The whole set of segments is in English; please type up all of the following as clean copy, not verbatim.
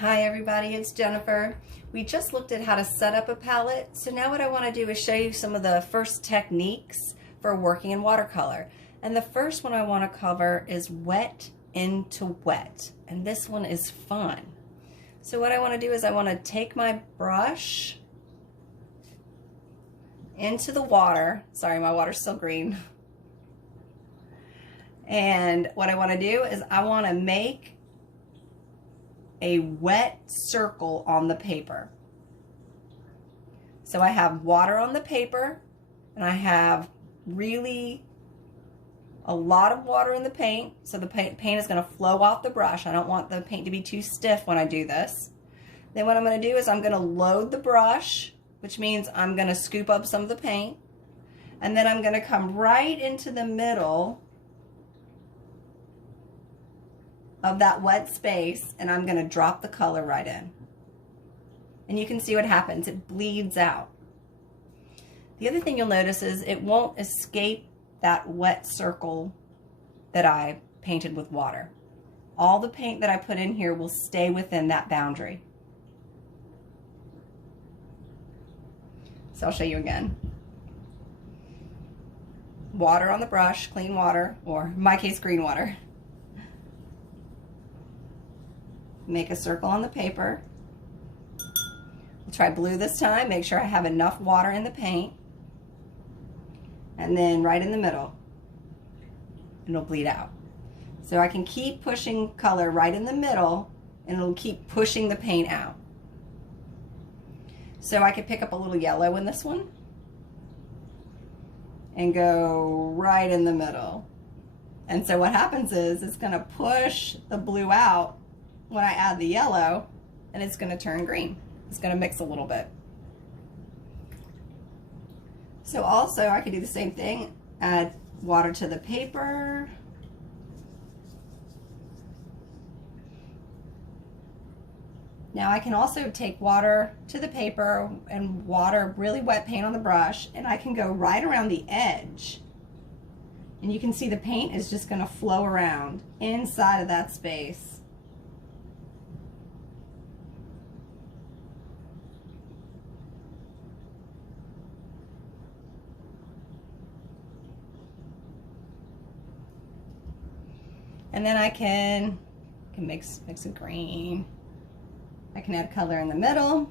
Hi everybody, it's Jennifer. We just looked at how to set up a palette, so now what I want to do is show you some of the first techniques for working in watercolor. And the first one I want to cover is wet into wet, and this one is fun. So what I want to do is I want to take my brush into the water. Sorry, my water's still green. And what I want to do is I want to make a wet circle on the paper. So I have water on the paper, and I have really a lot of water in the paint, so the paint is going to flow off the brush. I don't want the paint to be too stiff when I do this. Then what I'm going to do is I'm going to load the brush, which means I'm going to scoop up some of the paint, and then I'm going to come right into the middle of that wet space, and I'm going to drop the color right in. And you can see what happens. It bleeds out. The other thing you'll notice is it won't escape that wet circle that I painted with water. All the paint that I put in here will stay within that boundary. So I'll show you again. Water on the brush, clean water, or in my case, green water. Make a circle on the paper. We'll try blue this time. Make sure I have enough water in the paint. And then right in the middle, and it'll bleed out. So I can keep pushing color right in the middle, and it'll keep pushing the paint out. So I could pick up a little yellow in this one and go right in the middle. And so what happens is it's going to push the blue out when I add the yellow, and it's going to turn green. It's going to mix a little bit. So also I could do the same thing, add water to the paper. Now I can also take water to the paper and water really wet paint on the brush, and I can go right around the edge. And you can see the paint is just going to flow around inside of that space. And then I can mix a green. I can add color in the middle.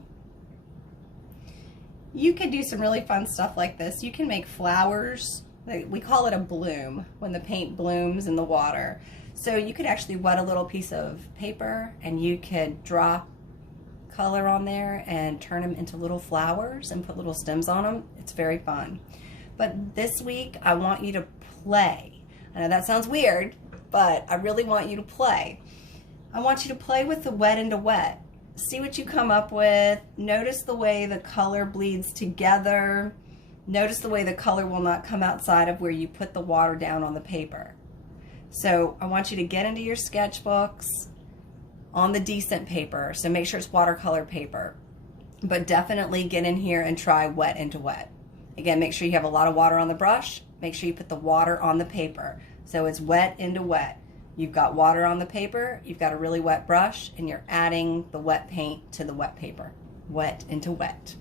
You could do some really fun stuff like this. You can make flowers. We call it a bloom when the paint blooms in the water. So you could actually wet a little piece of paper, and you could drop color on there and turn them into little flowers and put little stems on them. It's very fun. But this week I want you to play. I know that sounds weird, but I really want you to play. I want you to play with the wet into wet. See what you come up with. Notice the way the color bleeds together. Notice the way the color will not come outside of where you put the water down on the paper. So I want you to get into your sketchbooks on the decent paper. So make sure it's watercolor paper. But definitely get in here and try wet into wet. Again, make sure you have a lot of water on the brush. Make sure you put the water on the paper. So it's wet into wet. You've got water on the paper, you've got a really wet brush, and you're adding the wet paint to the wet paper. Wet into wet.